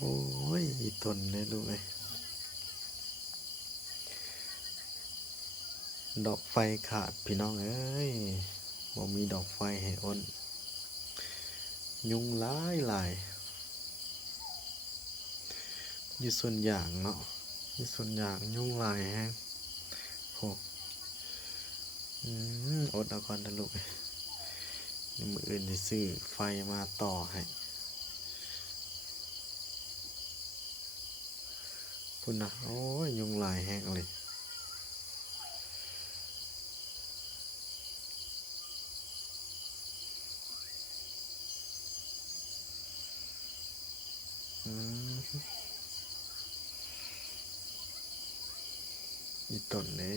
โอ้ยทนได้ลูกเอ้ยดอกไฟขาดพี่น้องเอ้ยบ่มีดอกไฟให้อ้นยุงหลายหลายอยู่ส่วนอย่างเนาะอยู่ส่วนอย่างยุงหลายแฮงโหอดเอาก่อนนะลูกเอ้ยเดี๋ยวมื้ออื่นสิซื้อไฟมาต่อให้พุ่นนะโอ้ยยุงหลายแฮงเลยอืมอีต้นเด้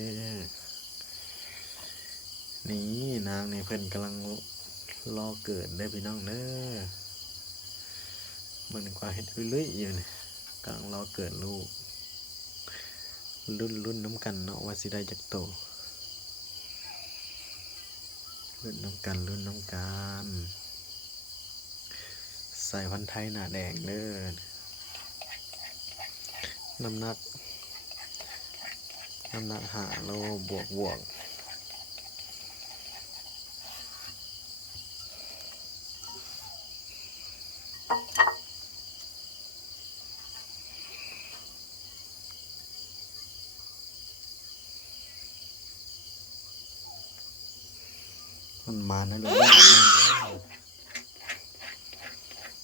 นี่นางนี่เพิ่นกำลังรอเกิดได้อพี่น้องเด้อมันกว่าเฮ็ดเรื่อยๆอยู่นี่กำลังรอเกิดลูกรุ่นน้ำกันเนาะว่าสิได้จักโตรุ่นน้ำกันสายพันธุ์ไทยหน้าแดงเด้อน้ำหนัก5 โลบวกมันมานะลูก